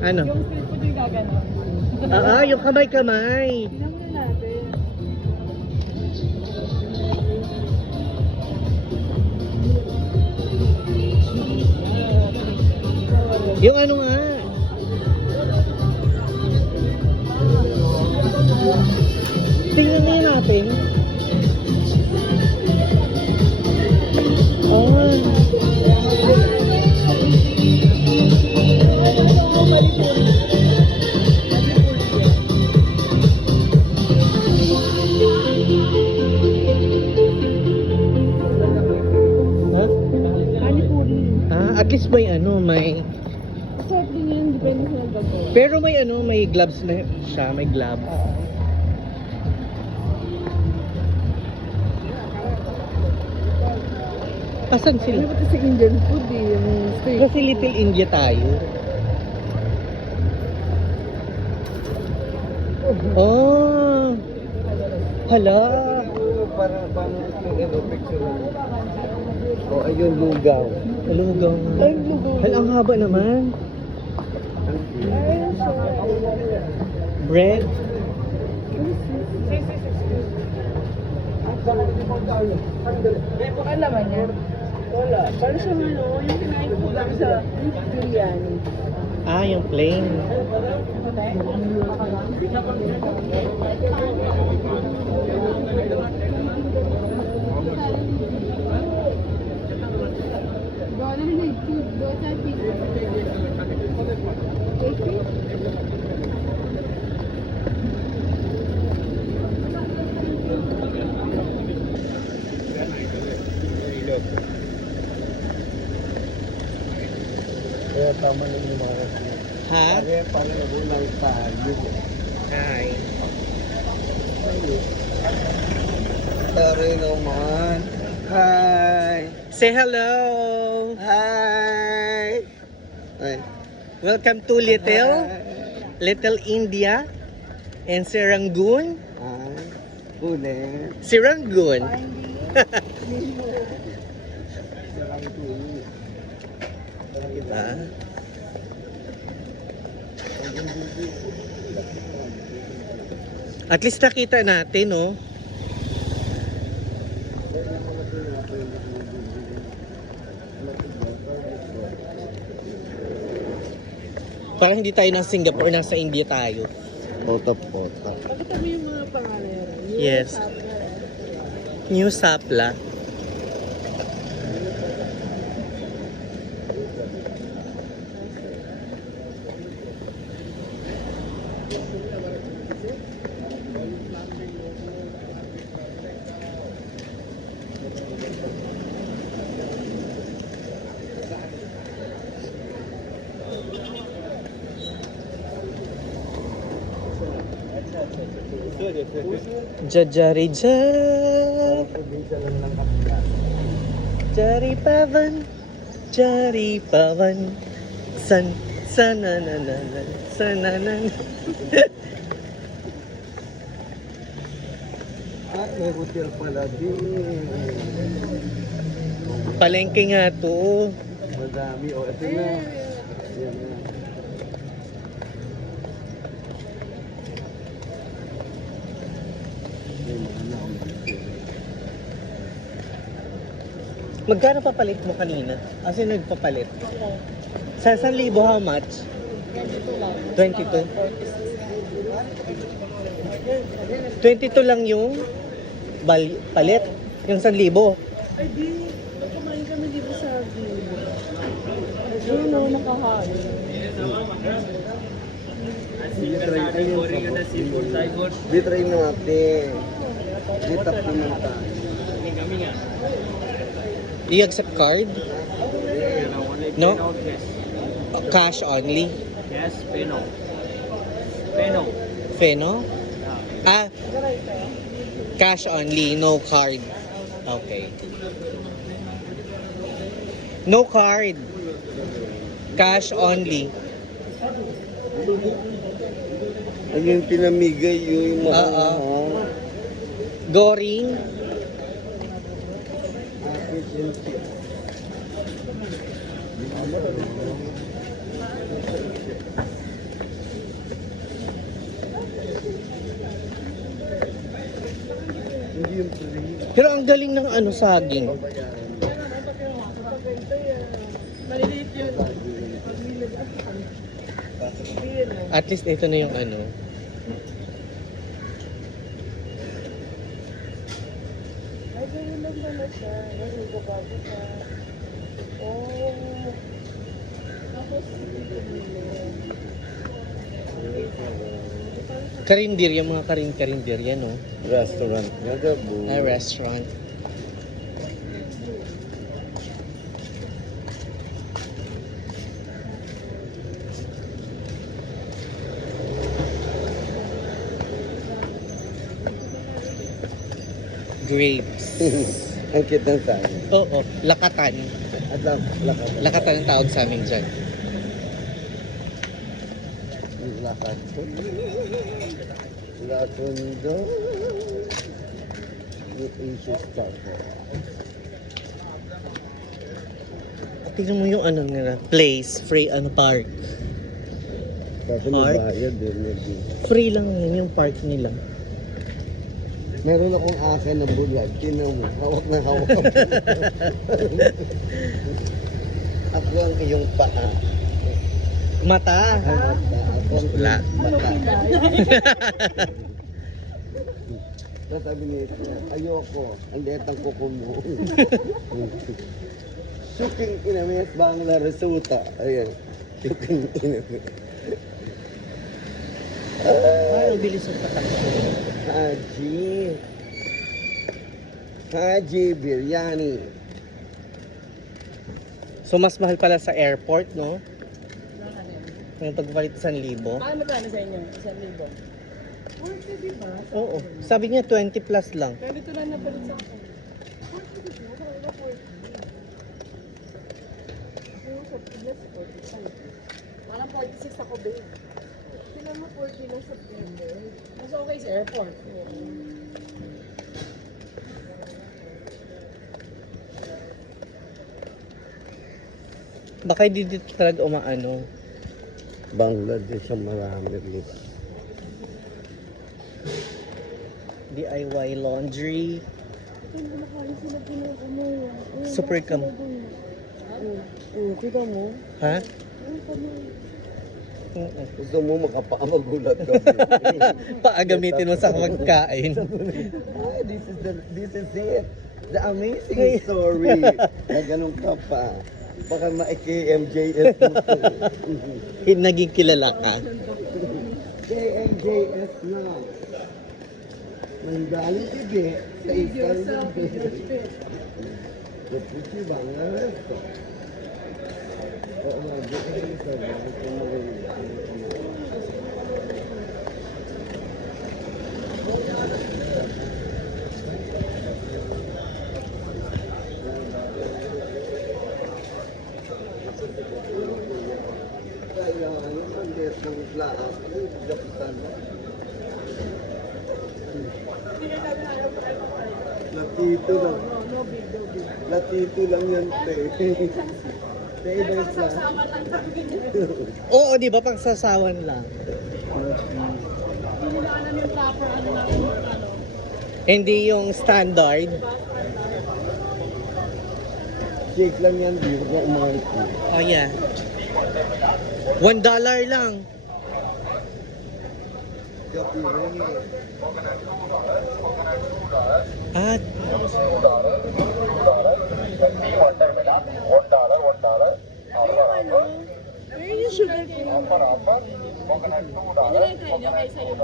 Ano? Yung street food yung gaganon. Yung kamay-kamay. Tingnan muna natin. Yung ano nga? Tingnan nga natin. Oh. Ha? Panipuri. At least may ano, may... Sarap din yan, depende sa gagawin. Pero may ano, may gloves na siya, may gloves. Asan Ano sila? ba ito sa Indian food eh, yung street Kasi Little India tayo. Oh. Hala. Paano yung picture? O, ayun, lugaw. Lugaw. Ay, lugaw. Hala, ang haba naman. Bread. May baka naman yan. Wala. Para sa ano, yung kinain ko lang sa biryani. Yung plain. Kaya tama na yung mga Ha? Kaya pangulang tayo. Hi. Tari naman. Hi! Say hello. Hi! Ay. Welcome to Little India and Serangoon. Hi! Ulit. Serangoon. Diba? At least nakita natin, no? Parang hindi tayo ng Singapore, nasa India tayo. Pota-pota. Pakita mo yung mga pangalan. Yes. New Sapla. Jajari jar. Jari pavan. Jari pavan. Sanananan. Sananan. May hotel pala din. Palengke nga to. Madami. O, ito na. Yan na. Magkano papalit mo kanina? Kasi nagpapalit. Sa 1,000 how much? 22. 22 lang yung palit. Yung 1,000. Ay, di. Kumain kami dito sa Vivo. Ayun, no, nakahain. Bitry natin. Bitap naman tayo. Do you accept card? No? Cash only? Yes, Peno. Peno. Feno? Cash only, no card. Okay. No card. Cash only. Ayun, pinamigay yung mga Goring. Pero ang galing ng ano saging. Maliliit yun. At least ito na yung ano. Ay, ganyan lang pala siya. Nasa babago pa. Oh. Tapos, Karinderya, mga karinderya, no? Restaurant nga gabo. A restaurant. Grapes. Ang cute ng saan. Oo, lakatan. At lang, lakad. Lakatan ang tawag sa amin dyan. Lakad. Lakad daw. Yung Asian star po. Tingnan mo yung ano nila, place, free ano park. Tapos Park? mabayad din. Maybe. Free lang yun yung park nila. Meron akong akin na bulag. Tinan mo. Hawak na hawak. Ako ang iyong paa. Mata. Ako ang Wala. mata. Tapos sabi nito, ayoko. Ang detang kuko mo. Suking inamis bangla resulta. Ayan. Suking inamis. Ay, ang bilis ang patakbo. Haji. Haji Biryani. So, mas mahal pala sa airport, no? Yung pagpalit 1,000. ano magkano sa inyo? 1,000. Okay, di ba? Oo. Sabi niya 20 plus lang. Ganito lang napalit sa akin. Parang 46 ako, babe. Sila mo 40 lang sa September. Mas okay sa airport. Baka hindi dito talaga umaano. Bangladesh ang marami rito. DIY laundry. Super cam. Oo, kita mo? Ha? Oo. Gusto mo makapamagulat ka. Paagamitin mo sa pagkain. Ay, this is it. The amazing story. Na ganun ka pa. Baka ma-KMJS mo to. Naging kilala ka. KMJS na. Manggaling sige. Sa isang gabi. Deputy Bangladesh ko. Oo nga, di ko rin sabi. Kung kaya ano, ang des ng lahat. Japan. Latito lang. Latito lang yan, te. Sa ibang sa... Oo, di ba? Pagsasawan lang. Hindi yung standard. Shake lang yan, di ba umahal ko. Oh, yeah. $1 lang. Gabi rin eh. At Where is sugar cane? Ano lang tayo nyo kaysa yung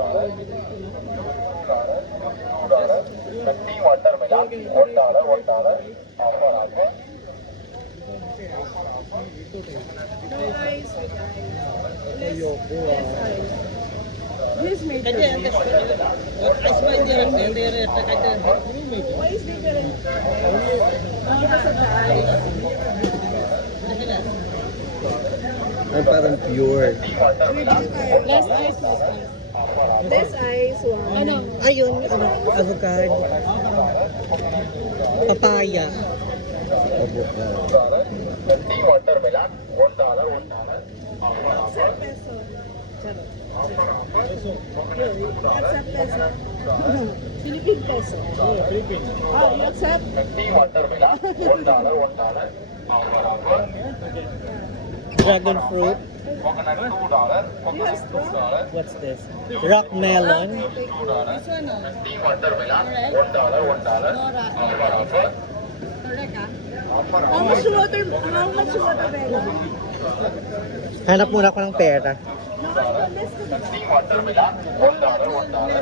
No ice with ice. Ayoko ah. This made for me. Why is different? Because of the ice. Ay, parang pure. Less ice, less ice. Less ice, wow. Ano? ayun, ano, avocado. Papaya. Avocado. 7 pesos. accept peso? Philippine peso. Oh, you accept? Dragon fruit. You have straw? What's this? Rock melon. This one, oh. Correct? Nora. Correct, ah? How much watermelon? Hanap muna ako ng pera. No, less to less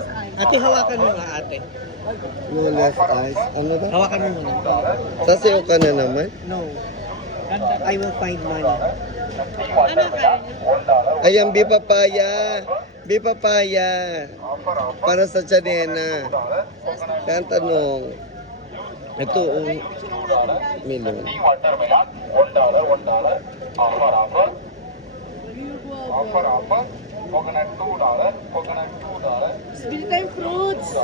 ice. Ate, hawakan mo nga ate. No less ice. Ano ba? Hawakan mo muna. Sasayaw ka na naman. No. I will find money. Ano kayo? Ayan, bipapaya. Bipapaya. Para sa Chanena. Kaya ang tanong. Ito, million. Bili tayong fruits.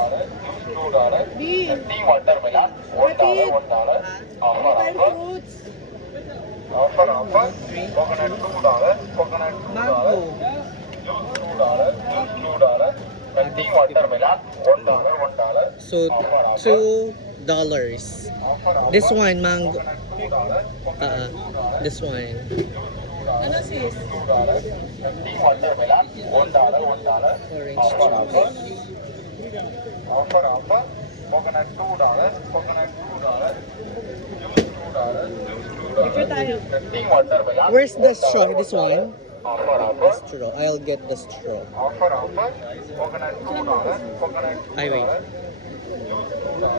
Di. Worth it. Bili tayong fruits. Mango. So, $2. This one, mango. This one. Ano sis? Orange juice. Picture tayo. Where's the straw? This one? The straw. I'll get the straw. I wait.